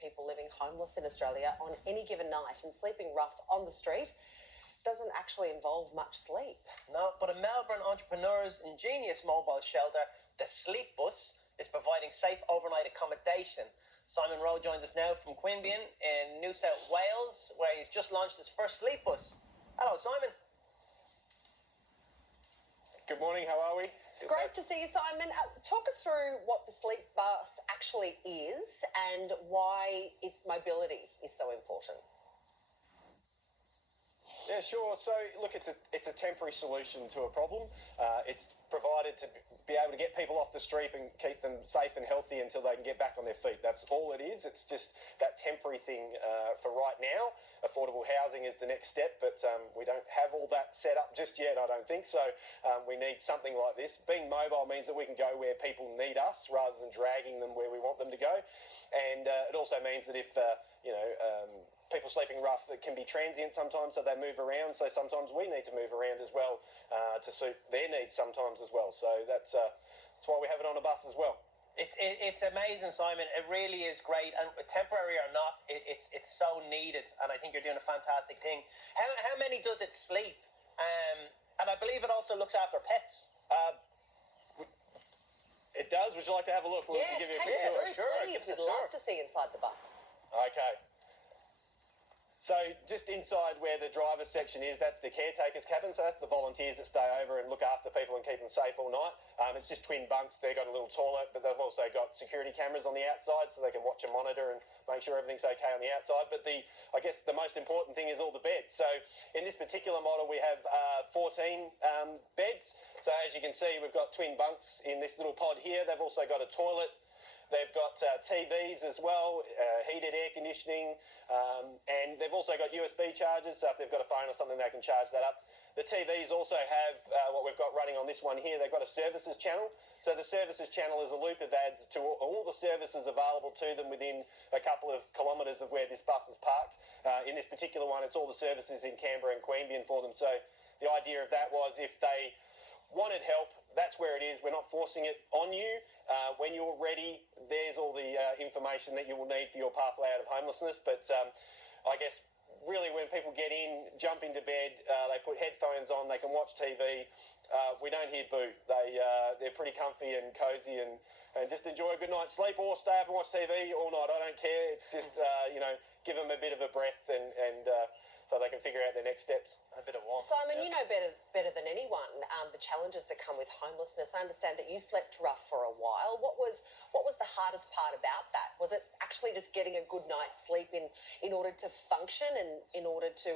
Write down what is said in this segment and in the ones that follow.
people living homeless in Australia on any given night, and sleeping rough on the street doesn't actually involve much sleep. No, but a Melbourne entrepreneur's ingenious mobile shelter, the sleepbus, is providing safe overnight accommodation. Simon Rowe joins us now from Queanbeyan in New South Wales, where he's just launched his first sleepbus. Hello, Simon. Good morning, how are we? It's great to see you, Simon. Talk us through what the sleepbus actually is and why its mobility is so important. Yeah, sure. So, look, it's a temporary solution to a problem. It's provided to be able to get people off the street and keep them safe and healthy until they can get back on their feet. That's all it is. It's just that temporary thing for right now. Affordable housing is the next step, but we don't have all that set up just yet, I don't think. So we need something like this. Being mobile means that we can go where people need us rather than dragging them where we want them to go. And it also means that if, people sleeping rough, it can be transient sometimes, so they move around. So sometimes we need to move around as well to suit their needs sometimes as well. So that's why we have it on a bus as well. It's amazing, Simon. It really is great, and temporary or not, it's so needed. And I think you're doing a fantastic thing. How many does it sleep? And I believe it also looks after pets. It does. Would you like to have a look? Yes, give you take a quick us through, please. We'd love to see inside the bus. Okay. So just inside where the driver's section is, that's the caretaker's cabin. So that's the volunteers that stay over and look after people and keep them safe all night. It's just twin bunks. They've got a little toilet, but they've also got security cameras on the outside so they can watch and monitor and make sure everything's okay on the outside. But I guess the most important thing is all the beds. So in this particular model, we have 14 beds. So as you can see, we've got twin bunks in this little pod here. They've also got a toilet. They've got TVs as well, heated air conditioning, and they've also got USB chargers, so if they've got a phone or something, they can charge that up. The TVs also have what we've got running on this one here. They've got a services channel. So the services channel is a loop of ads to all the services available to them within a couple of kilometres of where this bus is parked. In this particular one, it's all the services in Canberra and Queanbeyan for them. So the idea of that was if they wanted help, that's where it is. We're not forcing it on you. When you're ready, there's all the information that you will need for your pathway out of homelessness. But I guess really when people get in, jump into bed, they put headphones on, they can watch TV. We don't hear boo. They're pretty comfy and cosy and just enjoy a good night's sleep or stay up and watch TV all night. I don't care. It's just, give them a bit of a breath and so they can figure out their next steps. A bit of warmth. Simon, you know better than anyone the challenges that come with homelessness. I understand that you slept rough for a while. What was the hardest part about that? Was it actually just getting a good night's sleep in order to function and in order to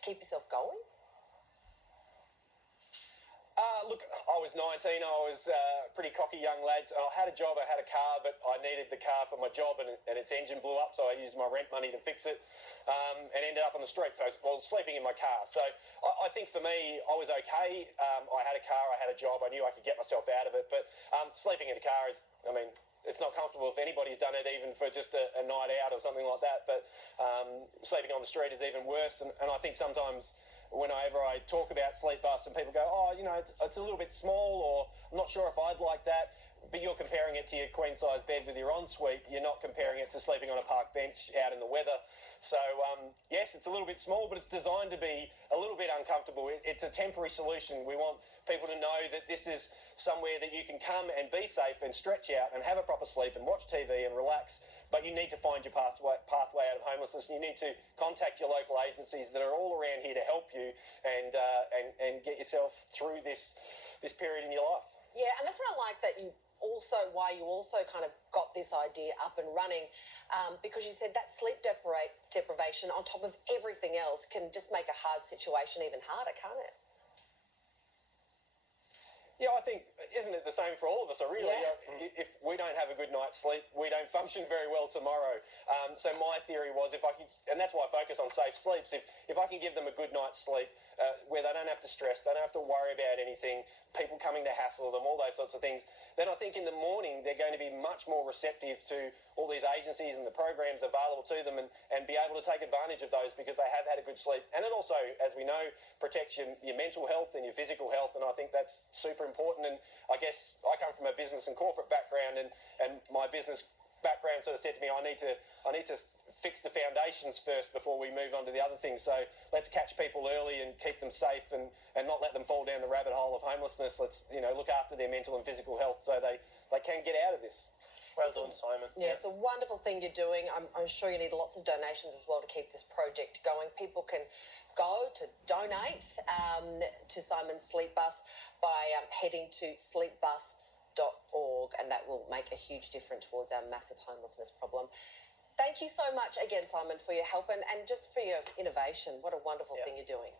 keep yourself going? Look, I was 19. I was a pretty cocky young lad. So I had a job, I had a car, but I needed the car for my job and its engine blew up, so I used my rent money to fix it and ended up on the street. So I was sleeping in my car. So I think for me, I was okay. I had a car, I had a job, I knew I could get myself out of it. But sleeping in a car is, it's not comfortable if anybody's done it, even for just a night out or something like that. But sleeping on the street is even worse. And I think sometimes whenever I talk about sleepbus and people go, it's a little bit small, or I'm not sure if I'd like that, but you're comparing it to your queen-size bed with your ensuite. You're not comparing it to sleeping on a park bench out in the weather. So, yes, it's a little bit small, but it's designed to be a little bit uncomfortable. It's a temporary solution. We want people to know that this is somewhere that you can come and be safe and stretch out and have a proper sleep and watch TV and relax, but you need to find your pathway out of homelessness, and you need to contact your local agencies that are all around here to help you and get yourself through this period in your life. Yeah, and that's what I like that why you also kind of got this idea up and running, because you said that sleep deprivation on top of everything else can just make a hard situation even harder, can't it? Yeah, I think, isn't it the same for all of us? If we don't have a good night's sleep, we don't function very well tomorrow. So my theory was and that's why I focus on safe sleeps, if I can give them a good night's sleep where they don't have to stress, they don't have to worry about anything, people coming to hassle them, all those sorts of things, then I think in the morning they're going to be much more receptive to all these agencies and the programs available to them and be able to take advantage of those because they have had a good sleep. And it also, as we know, protects your mental health and your physical health, and I think that's super important. And I guess I come from a business and corporate background, and my business background sort of said to me, I need to fix the foundations first before we move on to the other things. So let's catch people early and keep them safe and not let them fall down the rabbit hole of homelessness. Let's, look after their mental and physical health so they can get out of this. Well done, Simon. Yeah, it's a wonderful thing you're doing. I'm sure you need lots of donations as well to keep this project going. People can go to donate to Simon's Sleep Bus by heading to sleepbus.org, and that will make a huge difference towards our massive homelessness problem. Thank you so much again, Simon, for your help and just for your innovation. What a wonderful thing you're doing.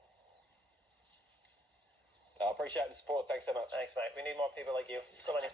I appreciate the support. Thanks so much. Thanks, mate. We need more people like you. Good on you.